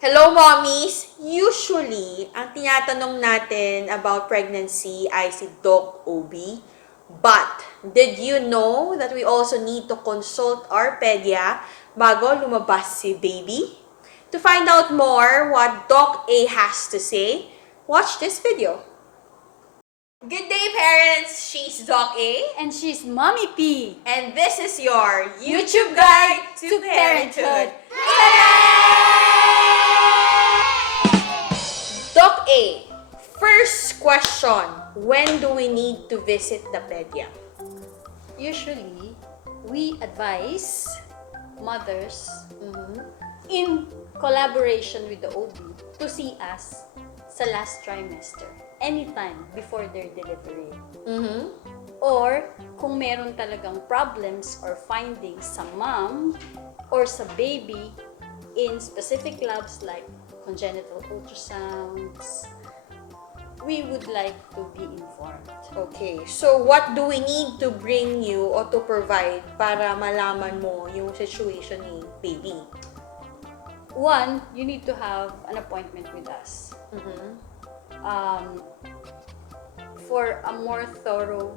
Hello, mommies! Usually, ang tinatanong natin about pregnancy ay si Doc OB. But, did you know that we also need to consult our PEDIA bago lumabas si baby? To find out more what Doc A has to say, watch this video. Good day, parents! She's Doc A. And she's Mommy P. And this is your YouTube Guide to Parenthood. Doc A, first question, when do we need to visit the pedia? Usually, we advise mothers in collaboration with the OB to see us sa last trimester, anytime before their delivery. Or kung meron talagang problems or findings sa mom or sa baby in specific labs like congenital ultrasounds, we would like to be informed. Okay, so what do we need to bring you or to provide para malaman mo yung situation ni baby? One, you need to have an appointment with us. For a more thorough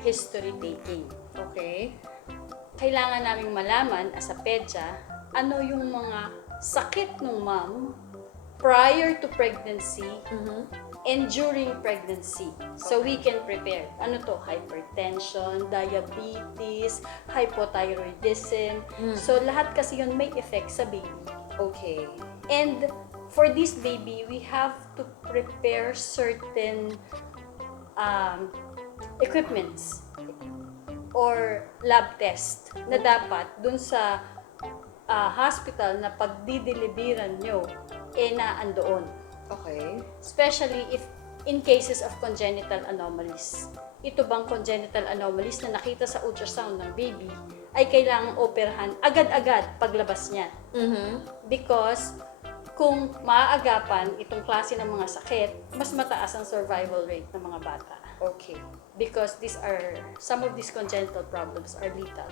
history taking. Okay. Kailangan naming malaman as a pedya ano yung mga sakit ng mom prior to pregnancy and during pregnancy. So we can prepare. Ano to? Hypertension, diabetes, hypothyroidism. So lahat kasi yun may effect sa baby. Okay. And for this baby, we have to prepare certain equipments or lab test na dapat dun sa hospital na pagdideliveran nyo naandoon. Okay. Especially if in cases of congenital anomalies. Ito bang congenital anomalies na nakita sa ultrasound ng baby ay kailangang operahan agad-agad paglabas niya. Because kung maaagapan itong klase ng mga sakit, mas mataas ang survival rate ng mga bata. Okay. Because some of these congenital problems are lethal.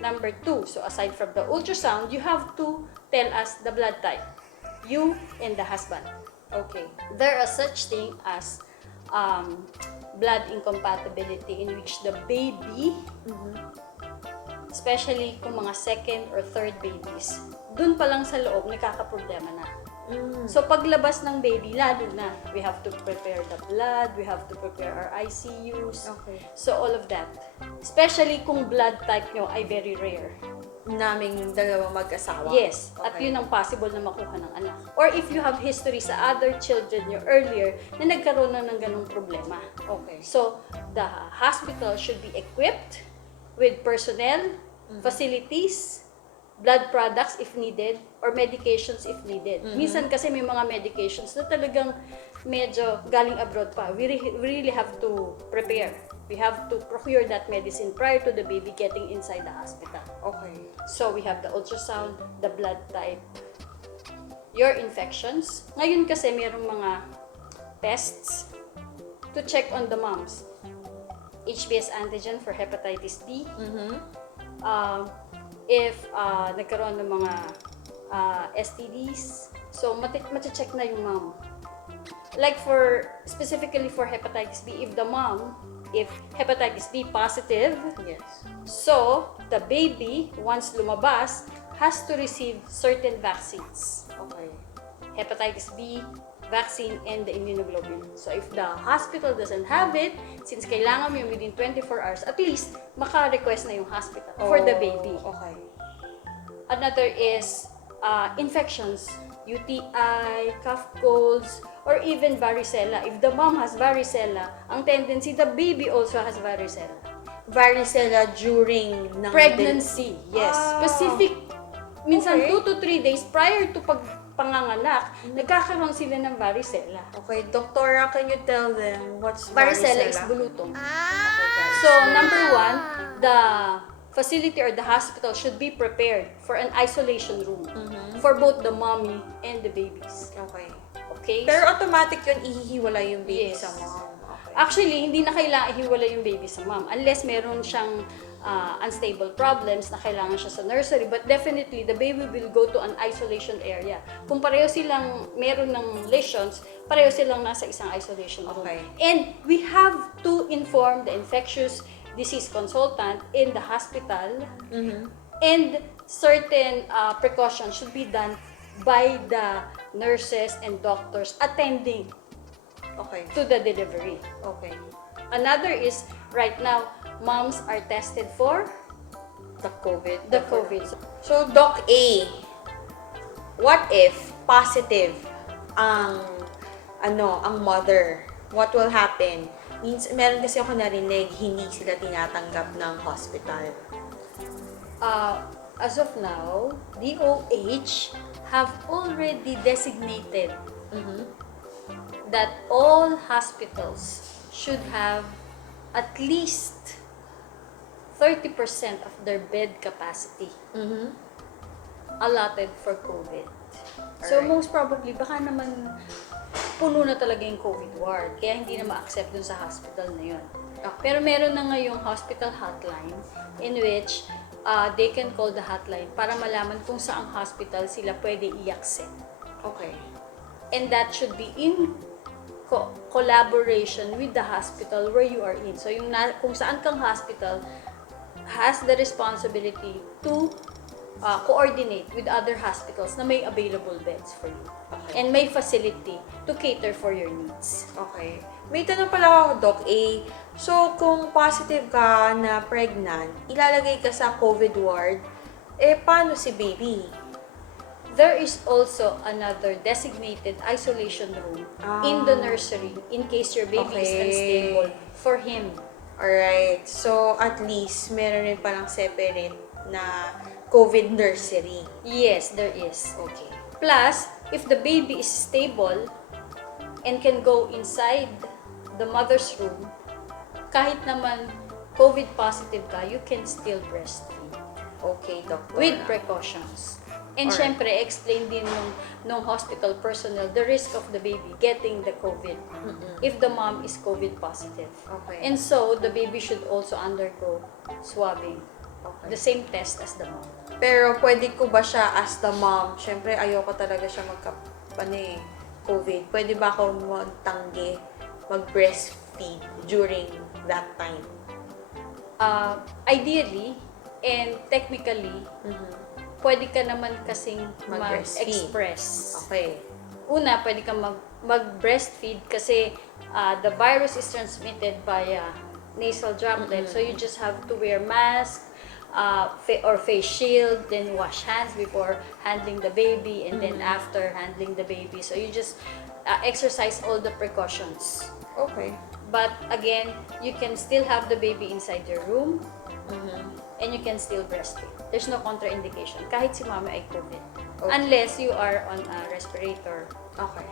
Number 2, so aside from the ultrasound, you have to tell us the blood type. You and the husband. Okay. There are such thing as blood incompatibility in which the baby, especially kung mga second or third babies, dun pa lang sa loob, nagkakaproblema na. So paglabas ng baby, lalo na, we have to prepare the blood, we have to prepare our ICUs. Okay. So all of that. Especially kung blood type nyo ay very rare. Naming dalawang mag-asawa. Yes, at Okay. yun ang possible na makuha ng anak. Or if you have history sa other children nyo earlier na nagkaroon na ng ganung problema. Okay. So, the hospital should be equipped with personnel, facilities, blood products if needed, or medications if needed. Minsan kasi may mga medications na talagang medyo galing abroad pa. We really have to prepare. We have to procure that medicine prior to the baby getting inside the hospital. Okay. So, we have the ultrasound, the blood type, your infections. Ngayon kasi mayroong mga tests to check on the moms. HBs antigen for hepatitis B. If nagkaroon ng mga STDs, so mati-check na yung mom. Like specifically for hepatitis B, if hepatitis B positive, Yes. so the baby, once lumabas, has to receive certain vaccines. Okay. Hepatitis B vaccine and the immunoglobulin. So if the hospital doesn't have it, since kailangan mo within 24 hours, at least maka-request na yung hospital for the baby. Okay. Another is infections, UTI, cough colds, or even varicella. If the mom has varicella, ang tendency, the baby also has varicella. Varicella during ng Pregnancy, yes. Specific, minsan Okay. 2 to 3 days prior to panganganak, nagkakaroon sila ng varicella. Okay, Doctora, can you tell them what's Varicella is bulutong. So, number 1, the facility or the hospital should be prepared for an isolation room for both the mommy and the babies. Okay. Okay? Pero automatic yun, ihihiwalay yung baby Yes. sa mom. Okay. Actually, hindi na kailangan ihiwalay yung baby sa mom unless meron siyang unstable problems na kailangan siya sa nursery, but definitely the baby will go to an isolation area. Kung pareho silang meron ng lesions, pareho silang nasa isang isolation room. Okay. And we have to inform the infectious disease consultant in the hospital, and certain precautions should be done by the nurses and doctors attending Okay. to the delivery. Okay. Another is, right now, moms are tested for The COVID. the COVID. So, Doc A, what if positive ang ang mother? What will happen? Means, meron kasi ako narinig, hindi sila tinatanggap ng hospital. As of now, DOH have already designated that all hospitals should have at least 30% of their bed capacity allotted for COVID. So Alright. most probably, baka naman puno na talaga yung COVID ward, kaya hindi na ma-accept dun sa hospital na yun. Okay. Pero meron na ngayong hospital hotline in which they can call the hotline para malaman kung saang hospital sila pwede i-accept. Okay. And that should be in collaboration with the hospital where you are in. So yung kung saan kang hospital has the responsibility to coordinate with other hospitals na may available beds for you. Okay. And may facility to cater for your needs. Okay. May tanong pala ako, Doc A. So, kung positive ka na pregnant, ilalagay ka sa COVID ward, paano si baby? There is also another designated isolation room in the nursery in case your baby is Okay. unstable for him. Alright. So, at least, meron rin palang separate na COVID nursery. Yes, there is. Okay. Plus, if the baby is stable and can go inside the mother's room, kahit naman COVID positive ka, you can still breastfeed Okay, doctor. with precautions. And Alright. syempre, explain din nung hospital personnel the risk of the baby getting the COVID if the mom is COVID positive. Okay. And so, the baby should also undergo swabbing. Okay. The same test as the mom. Pero pwede ko ba siya as the mom? Siyempre, ayoko talaga siya COVID. Pwede ba ako magtanggi, mag-breastfeed during that time? Ideally, and technically, pwede ka naman kasing Mag-breastfeed. mag-express. Okay. Una, pwede ka mag-breastfeed kasi the virus is transmitted via nasal droplet. So you just have to wear mask or face shield, then wash hands before handling the baby, and then after handling the baby. So you just exercise all the precautions. Okay. But again, you can still have the baby inside your room, and you can still breastfeed. There's no contraindication kahit si mama ay COVID. Okay. Unless you are on a respirator Okay.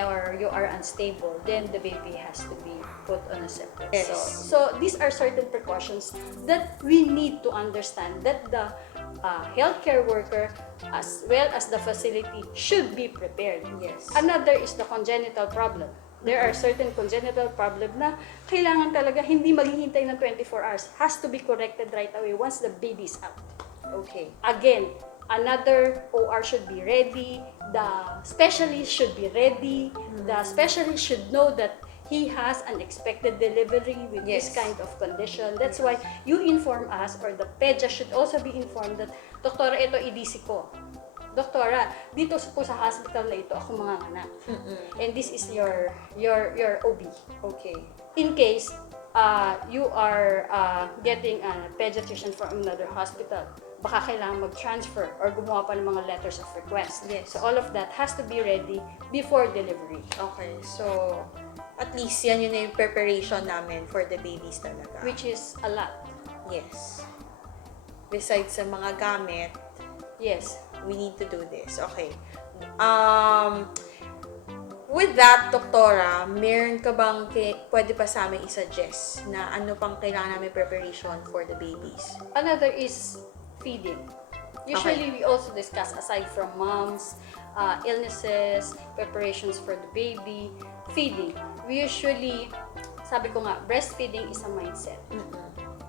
or you are unstable, then the baby has to be put on a separate. Yes. So these are certain precautions that we need to understand that the healthcare worker as well as the facility should be prepared. Yes. Another is the congenital problem. There are certain congenital problem na kailangan talaga hindi maghihintay ng 24 hours. Has to be corrected right away once the baby is out. Okay. Again, another OR should be ready. The specialist should be ready. The specialist should know that he has an expected delivery with this Yes. kind of condition. That's why you inform us, or the PEDIA should also be informed that, Doktora, ito EDC ko. Doktora, dito po sa hospital na ito ako manganganak. And this is your OB. Okay. In case you are getting a pediatrician from another hospital, baka kailangan mag-transfer or gumawa pa ng mga letters of request. Yes. So all of that has to be ready before delivery. Okay. So, at least yan yun na yung preparation namin for the babies talaga. Which is a lot. Yes. Besides sa mga gamit, Yes. we need to do this. Okay. With that, Doktora, meron ka bang pwede pa sa amin i-suggest na ano pang kailangan namin preparation for the babies? Another is feeding. Usually, we also discuss, aside from moms, illnesses, preparations for the baby, feeding. We usually, sabi ko nga, breastfeeding is a mindset.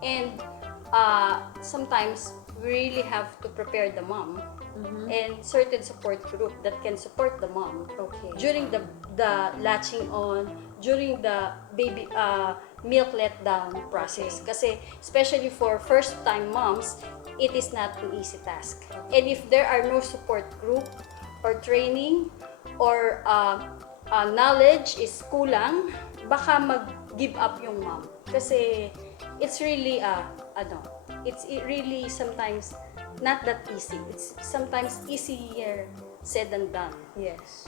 And sometimes we really have to prepare the mom and certain support group that can support the mom Okay. during the latching on, during the baby milk letdown process. Okay. Kasi especially for first time moms, it is not an easy task. And if there are no support group or training or knowledge is kulang, baka mag-give up yung mom. Kasi it's really really sometimes not that easy. It's sometimes easier said than done. Yes.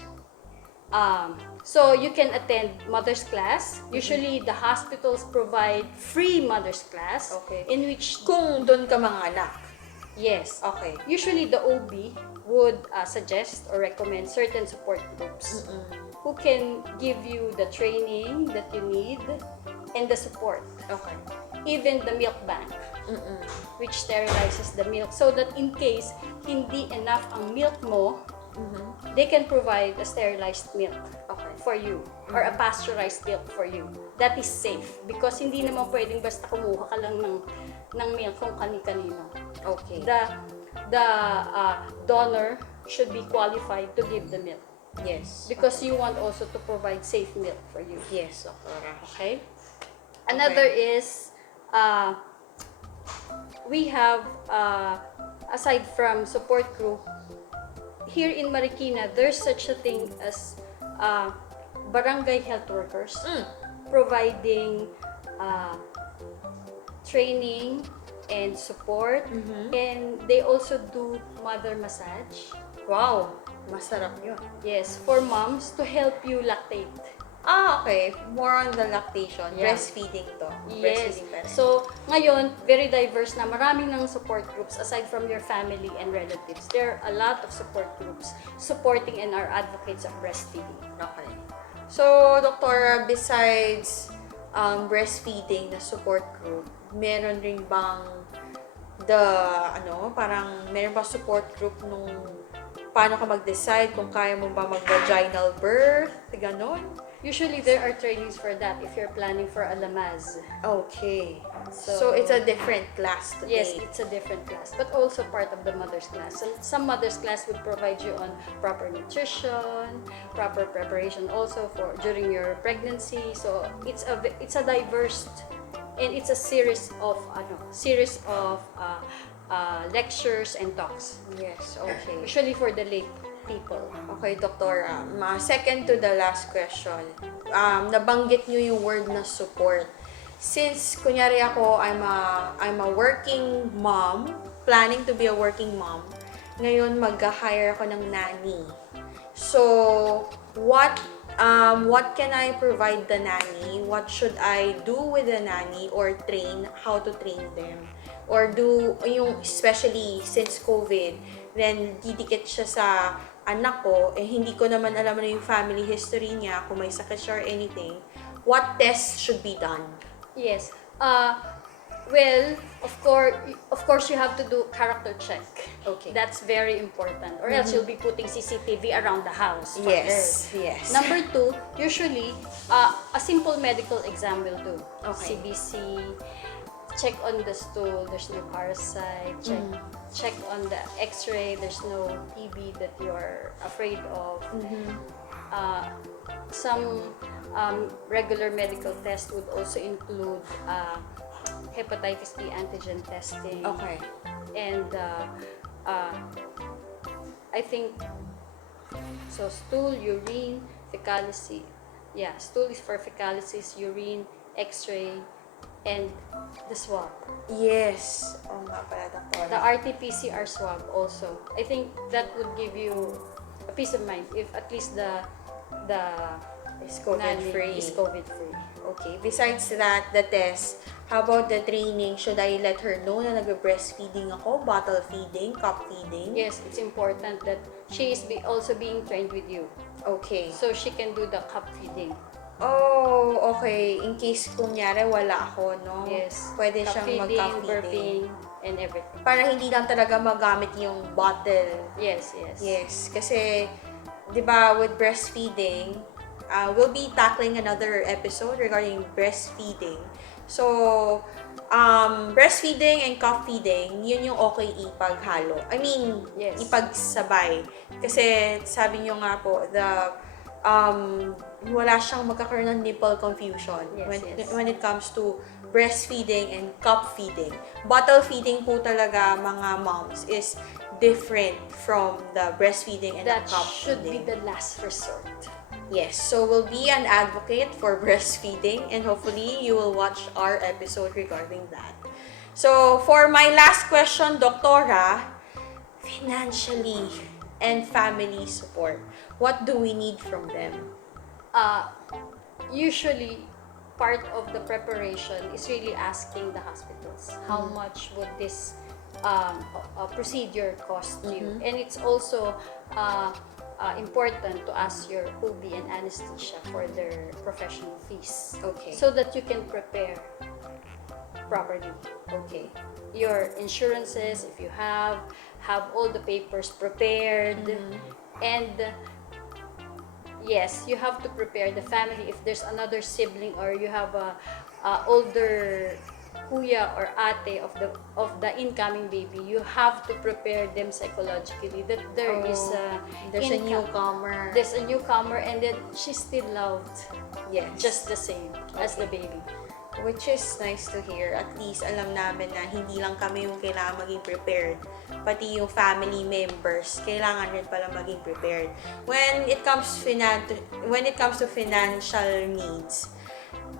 So you can attend mother's class. Usually the hospitals provide free mother's class Okay. in which Kung doon ka mga anak. yes. Okay. Usually the OB would suggest or recommend certain support groups who can give you the training that you need and the support. Okay. Even the milk bank, which sterilizes the milk so that in case hindi enough ang milk mo, they can provide a sterilized milk Okay. for you or a pasteurized milk for you. That is safe because hindi naman pwedeng basta kumuha ka lang ng milk kung kani-kanino. Okay. The donor should be qualified to give the milk Yes. because you want also to provide safe milk for you. Yes, okay. Okay? Another is we have aside from support group here in Marikina, there's such a thing as barangay health workers providing training and support, and they also do mother massage. Wow, masarap yun. Yes, for moms to help you lactate. Okay. More on the lactation. Yeah. Breastfeeding to. Yes. Breastfeeding pa rin. So, ngayon, very diverse na. Maraming ng support groups aside from your family and relatives. There are a lot of support groups supporting and are advocates of breastfeeding. Okay. So, Doktora, besides breastfeeding na support group, meron rin bang parang meron ba support group nung paano ka mag-decide kung kaya mo ba mag-vaginal birth, ganon? Usually, there are trainings for that if you're planning for a lamaz. Okay. So- So it's a different class to Yes, take. it's a different class, but also part of the mother's class. Some mother's class would provide you on proper nutrition, proper preparation also for during your pregnancy. So it's a diverse and it's a series of lectures and talks. Yes, okay. Usually for the lay people. Okay, Doktora. Second to the last question. Nabanggit nyo yung word na support. Since, kunyari ako, I'm a working mom, planning to be a working mom, ngayon mag-hire ako ng nanny. So, what can I provide the nanny? What should I do with the nanny or how to train them? Or especially since COVID, then didikit siya sa anak ko, hindi ko naman alam na yung family history niya, kung may sakit siya or anything, what tests should be done? Yes. Well, of course, you have to do character check. Okay. That's very important. Or else you'll be putting CCTV around the house. for Yes, her. yes. Number 2, usually, a simple medical exam will do. Okay. CBC, check on the stool, there's no parasite, check on the x-ray, there's no TB that you're afraid of. Some regular medical tests would also include hepatitis B antigen testing. Okay. And I think so stool, urine, fecalysis. Yeah, stool is for fecalysis, urine, x-ray, and the swab. Yes. Oo nga pala, Doktora. The RT-PCR swab also. I think that would give you a peace of mind if at least the Is nanny COVID-free. is COVID-free. Okay. Besides that, the test, how about the training? Should I let her know na nag-breastfeeding ako? Bottle feeding? Cup feeding? Yes, it's important that she is also being trained with you. Okay. So she can do the cup feeding. Oh, okay. In case kunyari wala ako, no? Yes. Pwede Cup siyang feeding, mag-cup feeding. burping, and everything. Para hindi lang talaga magamit yung bottle. Yes, yes. Yes. Kasi, di ba, with breastfeeding, we'll be tackling another episode regarding breastfeeding. So, breastfeeding and cup feeding, yun yung okay ipaghalo. I mean, Yes. ipagsabay. Kasi sabi nyo nga po, wala siyang magkakaroon ng nipple confusion when it comes to breastfeeding and cup feeding. Bottle feeding po talaga, mga moms, is different from the breastfeeding and That the cup should feeding. be the last resort. Yes, so we'll be an advocate for breastfeeding, and hopefully you will watch our episode regarding that. So for my last question, Doktora, financially and family support, what do we need from them? Usually, part of the preparation is really asking the hospitals how much would this procedure cost you, and it's also important to ask your OB and anesthesia for their professional fees. Okay. So that you can prepare properly. Okay. Your insurances, if you have all the papers prepared, and yes, you have to prepare the family if there's another sibling or you have a older kuya or ate of the incoming baby. You have to prepare them psychologically that there's a newcomer. There's a newcomer, and that she's still loved Yes. just the same as the baby. Which is nice to hear. At least alam namin na hindi lang kami yung kailangan maging prepared. Pati yung family members, kailangan rin pala maging prepared. When it comes to financial needs,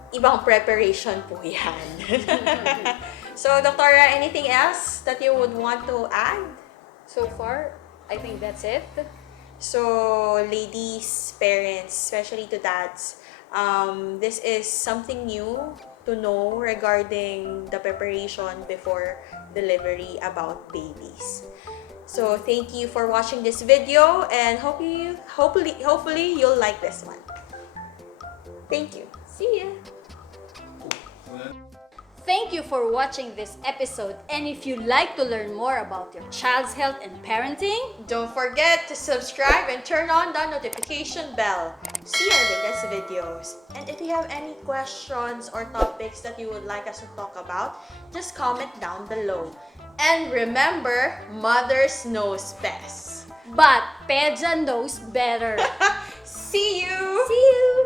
ibang preparation po yan. So, Doktora, anything else that you would want to add? So far, I think that's it. So, ladies, parents, especially to dads, this is something new to know regarding the preparation before delivery about babies. So, thank you for watching this video, and hopefully you'll like this one. Thank you. See ya. Thank you for watching this episode, and if you'd like to learn more about your child's health and parenting, Don't forget to subscribe and turn on the notification bell. See our latest videos. And if you have any questions or topics that you would like us to talk about, just comment down below. And remember, mothers knows best. but PEDIA knows better. See you! See you!